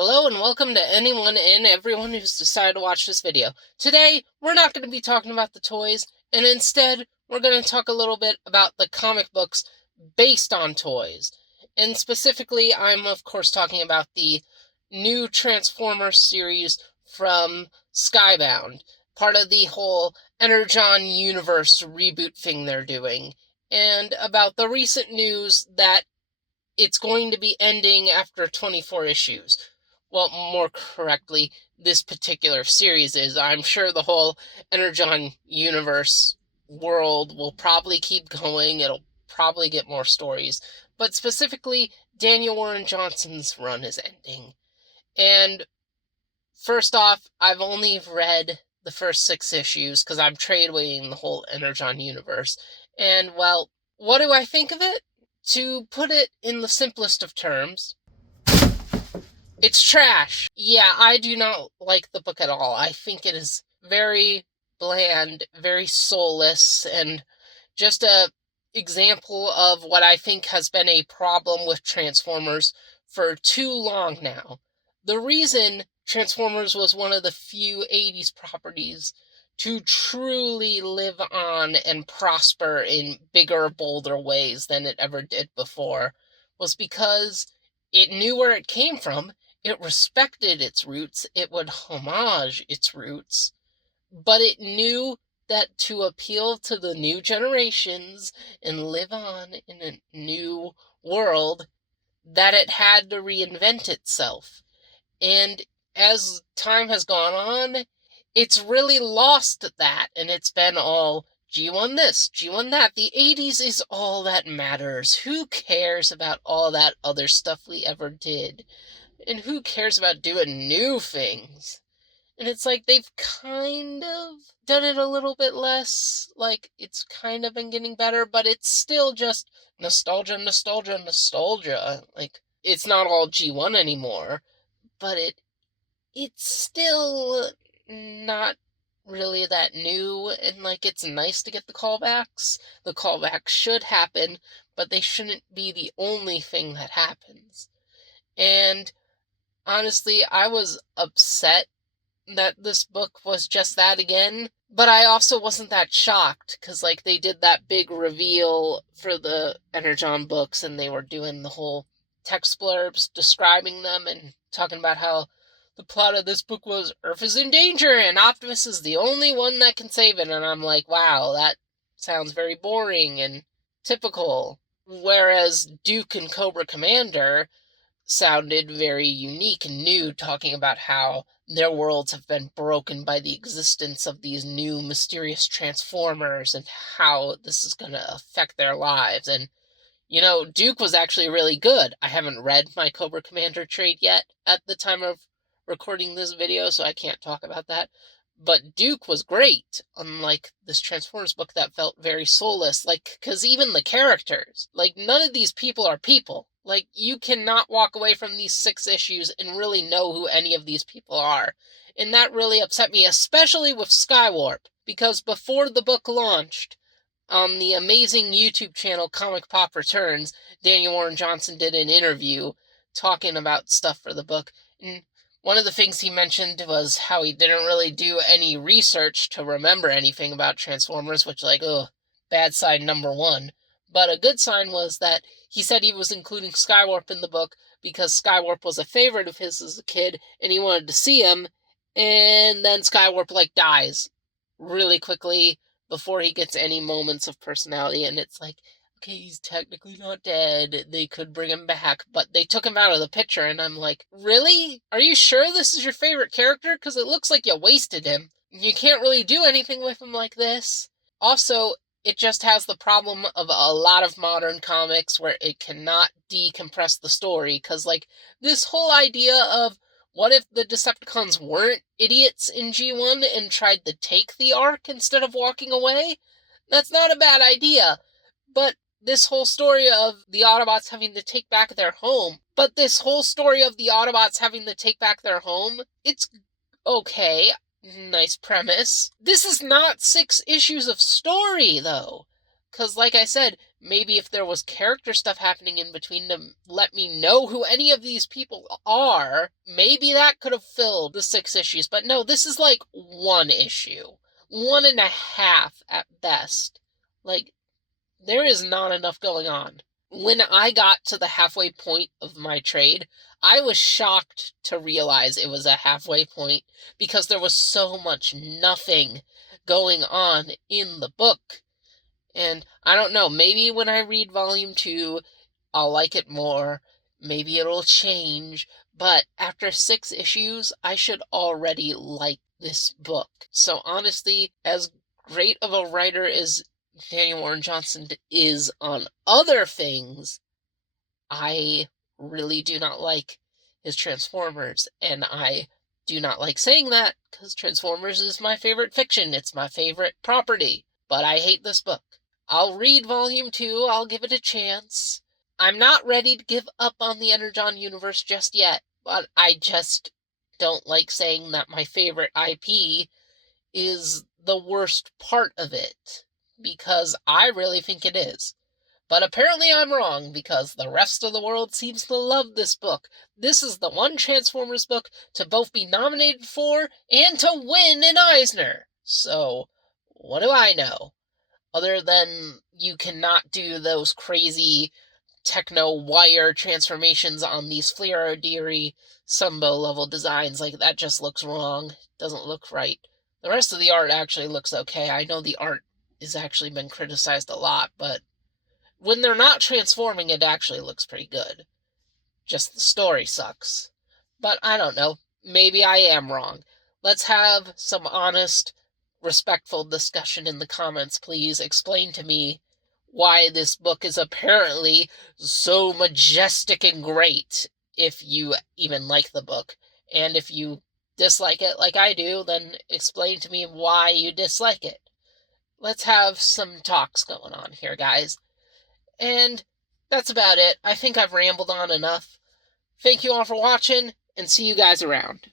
Hello and welcome to anyone and everyone who's decided to watch this video. Today, we're not going to be talking about the toys, and instead, we're going to talk a little bit about the comic books based on toys. And specifically, I'm of course talking about the new Transformers series from Skybound, part of the whole Energon universe reboot thing they're doing, and about the recent news that it's going to be ending after 24 issues. Well, more correctly, this particular series is. I'm sure the whole Energon universe world will probably keep going. It'll probably get more stories. But specifically, Daniel Warren Johnson's run is ending. And first off, I've only read the first 6 issues because I'm trade waiting the whole Energon universe. And, well, what do I think of it? To put it in the simplest of terms, it's trash. Yeah, I do not like the book at all. I think it is very bland, very soulless, and just a example of what I think has been a problem with Transformers for too long now. The reason Transformers was one of the few 80s properties to truly live on and prosper in bigger, bolder ways than it ever did before was because it knew where it came from, it respected its roots, it would homage its roots, but it knew that to appeal to the new generations and live on in a new world, that it had to reinvent itself. And as time has gone on, it's really lost that, and it's been all G1 this, G1 that. The 80s is all that matters. Who cares about all that other stuff we ever did? And who cares about doing new things? And it's like they've kind of done it a little bit less. Like, it's kind of been getting better, but it's still just nostalgia, nostalgia, nostalgia. Like, it's not all G1 anymore, but it's still not really that new, and like it's nice to get the callbacks. The callbacks should happen, but they shouldn't be the only thing that happens. And honestly, I was upset that this book was just that again, but I also wasn't that shocked, because like they did that big reveal for the Energon books, and they were doing the whole text blurbs describing them and talking about how the plot of this book was Earth is in danger and Optimus is the only one that can save it. And I'm like, wow, that sounds very boring and typical. Whereas Duke and Cobra Commander sounded very unique and new, talking about how their worlds have been broken by the existence of these new mysterious Transformers and how this is going to affect their lives. And, you know, Duke was actually really good. I haven't read my Cobra Commander trade yet at the time of recording this video, so I can't talk about that. But Duke was great, unlike this Transformers book that felt very soulless. Like, because even the characters, like, none of these people are people. Like, you cannot walk away from these 6 issues and really know who any of these people are. And that really upset me, especially with Skywarp, because before the book launched, on the amazing YouTube channel Comic Pop Returns, Daniel Warren Johnson did an interview talking about stuff for the book. And one of the things he mentioned was how he didn't really do any research to remember anything about Transformers, which, like, bad sign number 1. But a good sign was that he said he was including Skywarp in the book because Skywarp was a favorite of his as a kid, and he wanted to see him, and then Skywarp, like, dies really quickly before he gets any moments of personality, and it's like, okay, he's technically not dead, they could bring him back, but they took him out of the picture, and I'm like, really? Are you sure this is your favorite character? Because it looks like you wasted him. You can't really do anything with him like this. Also, it just has the problem of a lot of modern comics where it cannot decompress the story, because, like, this whole idea of what if the Decepticons weren't idiots in G1 and tried to take the Ark instead of walking away? That's not a bad idea, but this whole story of the Autobots having to take back their home, it's okay. Nice premise. This is not 6 issues of story, though. Because, like I said, maybe if there was character stuff happening in between them, let me know who any of these people are. Maybe that could have filled the 6 issues. But no, this is like 1 issue. 1.5 at best. Like, there is not enough going on. When I got to the halfway point of my trade, I was shocked to realize it was a halfway point because there was so much nothing going on in the book. And I don't know, maybe when I read volume 2, I'll like it more. Maybe it'll change. But after 6 issues, I should already like this book. So honestly, as great of a writer as Daniel Warren Johnson is on other things, I really do not like his Transformers, and I do not like saying that because Transformers is my favorite fiction. It's my favorite property, but I hate this book. I'll read volume 2. I'll give it a chance. I'm not ready to give up on the Energon universe just yet, but I just don't like saying that my favorite IP is the worst part of it, because I really think it is. But apparently I'm wrong, because the rest of the world seems to love this book. This is the one Transformers book to both be nominated for and to win an Eisner. So, what do I know? Other than you cannot do those crazy techno wire transformations on these Flerodiri Sumbo level designs. Like, that just looks wrong. Doesn't look right. The rest of the art actually looks okay. I know the art has actually been criticized a lot, but when they're not transforming, it actually looks pretty good. Just the story sucks. But I don't know. Maybe I am wrong. Let's have some honest, respectful discussion in the comments, please. Explain to me why this book is apparently so majestic and great, if you even like the book. And if you dislike it like I do, then explain to me why you dislike it. Let's have some talks going on here, guys. And that's about it. I think I've rambled on enough. Thank you all for watching, and see you guys around.